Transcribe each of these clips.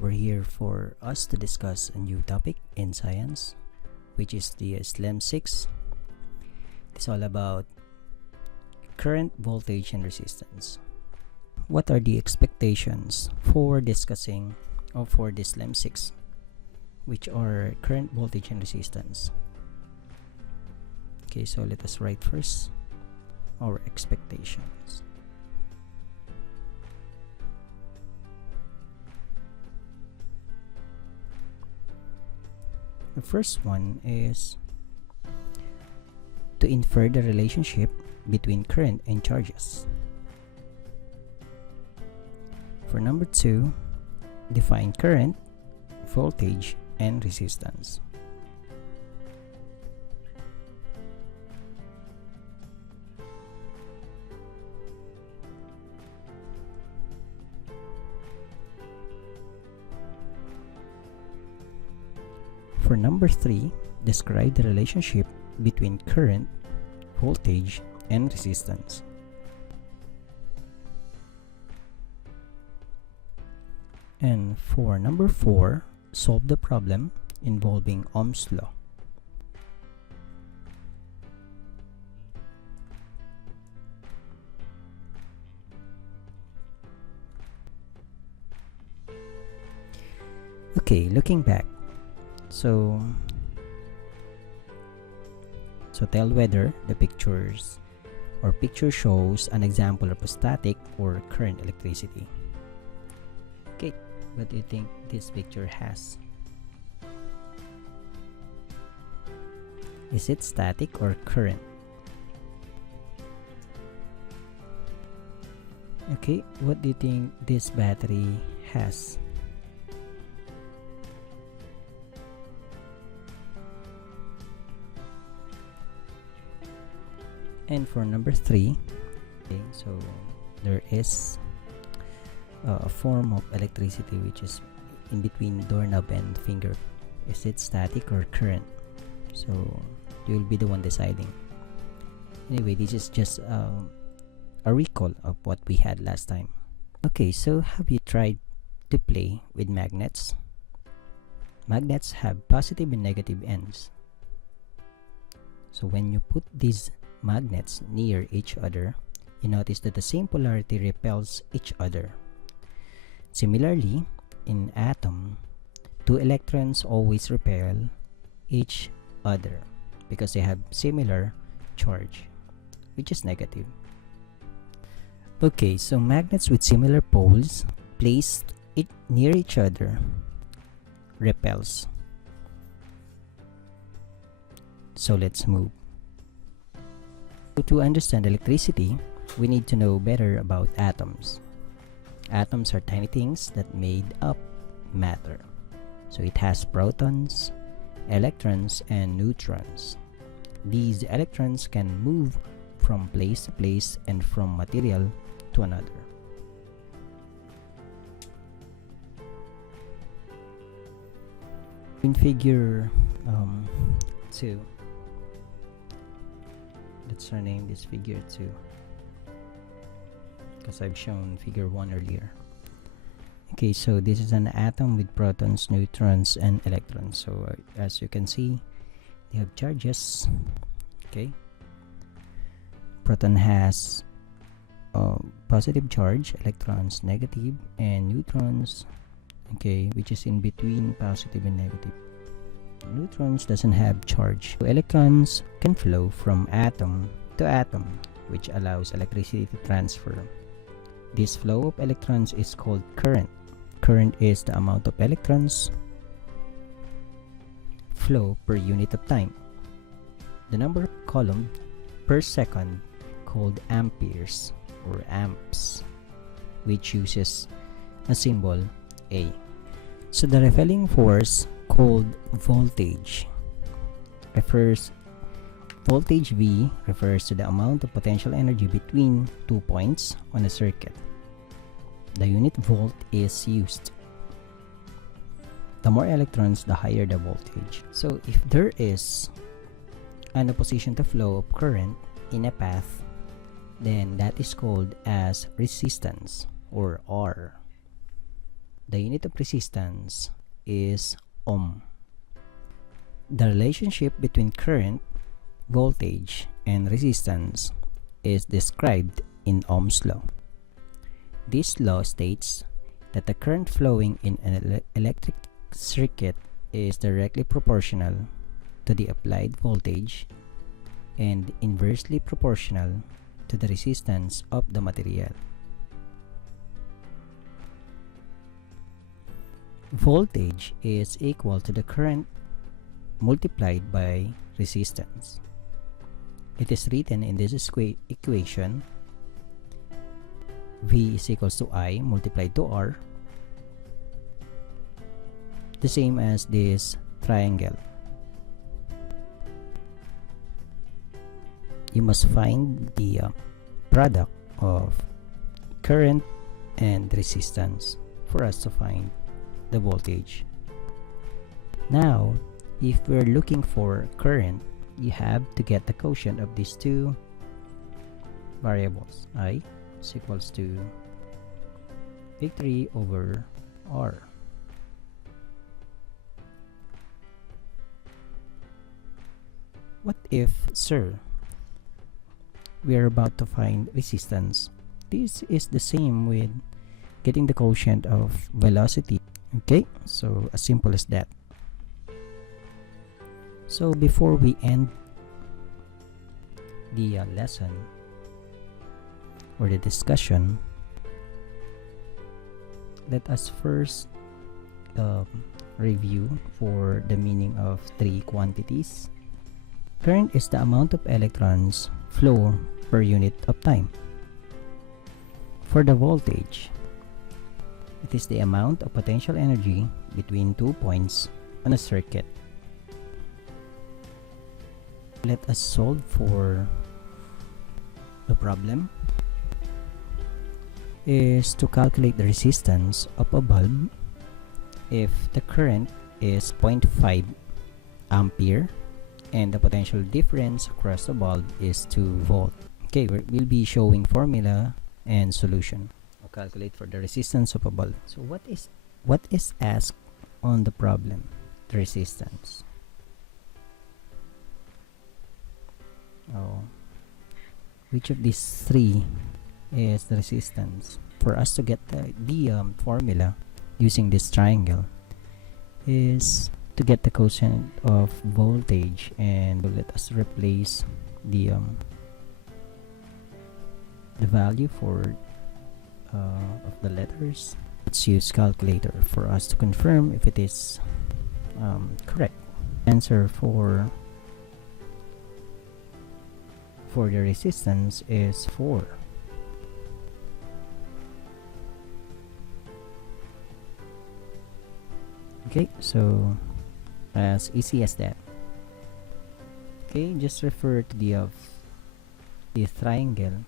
we're here for us to discuss a new topic in science, which is the SLEM 6. It's all about current, voltage, and resistance. What are the expectations for discussing or for this SLEM 6, which are current, voltage, and resistance? Okay, so let us write first our expectations. The first one is to infer the relationship between current and charges. For number 2, define current, voltage, and resistance. For number 3, describe the relationship between current, voltage, and resistance. And for number 4, solve the problem involving Ohm's law. Okay, looking back. So tell whether the picture shows an example of a static or current electricity. Okay, what do you think this picture has? Is it static or current? Okay, what do you think this battery has? And for number 3, okay, so there is a form of electricity which is in between doorknob and finger. Is it static or current? So you will be the one deciding. Anyway, this is just a recall of what we had last time. Okay, so have you tried to play with magnets? Magnets have positive and negative ends. So when you put these magnets near each other, you notice that the same polarity repels each other. Similarly, in atom, 2 electrons always repel each other because they have similar charge, which is negative. Okay, so magnets with similar poles placed near each other repels. So let's move. To understand electricity, we need to know better about atoms. Atoms are tiny things that made up matter. So it has protons, electrons, and neutrons. These electrons can move from place to place and from material to another. In figure 2, let's rename this figure 2 because I've shown figure 1 earlier. Okay, so this is an atom with protons, neutrons, and electrons. So as you can see, they have charges. Okay, proton has positive charge, electrons negative, and neutrons, okay, which is in between positive and negative. Neutrons doesn't have charge. So electrons can flow from atom to atom, which allows electricity to transfer. This flow of electrons is called current. Current is the amount of electrons flow per unit of time. The number of coulombs per second called amperes or amps, which uses a symbol A. So the repelling force called voltage voltage V refers to the amount of potential energy between 2 points on a circuit. The unit volt is used. The more electrons, the higher the voltage. So if there is an opposition to flow of current in a path, then that is called as resistance or R. the unit of resistance is ohm. The relationship between current, voltage, and resistance is described in Ohm's law. This law states that the current flowing in an electric circuit is directly proportional to the applied voltage and inversely proportional to the resistance of the material. Voltage is equal to the current multiplied by resistance. It is written in this equation: V is equals to I multiplied to R, the same as this triangle. You must find the product of current and resistance for us to find the voltage. Now, if we're looking for current, you have to get the quotient of these two variables. I is equals to V3 over R. What if, sir, we are about to find resistance? This is the same with getting the quotient of velocity. Okay, so as simple as that. So before we end the lesson or the discussion, let us first review for the meaning of three quantities. Current is the amount of electrons flow per unit of time. For the voltage, it is the amount of potential energy between 2 points on a circuit. Let us solve for the problem. Is to calculate the resistance of a bulb if the current is 0.5 ampere and the potential difference across the bulb is 2 volt. Okay, we'll be showing formula and solution. I'll calculate for the resistance of a bulb. So what is asked on the problem? The resistance. Which of these three is the resistance? For us to get the formula using this triangle is to get the quotient of voltage, and let us replace the value for of the letters. Let's use calculator for us to confirm if it is correct. Answer for the resistance is 4. Okay, so as easy as that. Okay, just refer to the triangle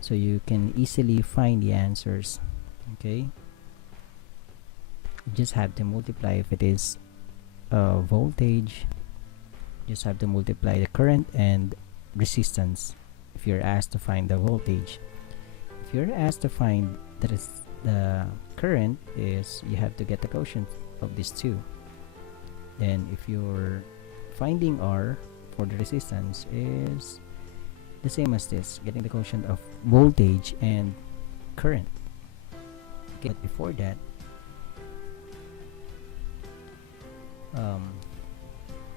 so you can easily find the answers. Okay, you just have to multiply if it is voltage. Just have to multiply the current and resistance if you're asked to find the voltage. If you're asked to find the current, is you have to get the quotient of these two. Then if you're finding R for the resistance, is the same as this, getting the quotient of voltage and current. Okay, but before that,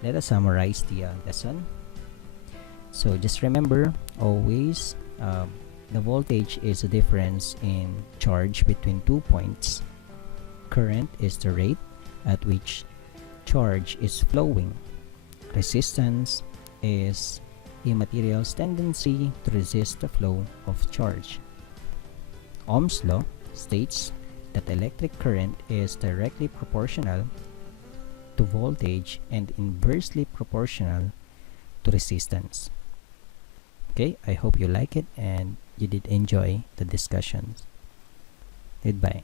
let us summarize the lesson. So just remember, always the voltage is the difference in charge between 2 points. Current is the rate at which charge is flowing. Resistance is a material's tendency to resist the flow of charge. Ohm's law states that electric current is directly proportional to voltage and inversely proportional to resistance. Okay, I hope you like it and you did enjoy the discussions. Goodbye.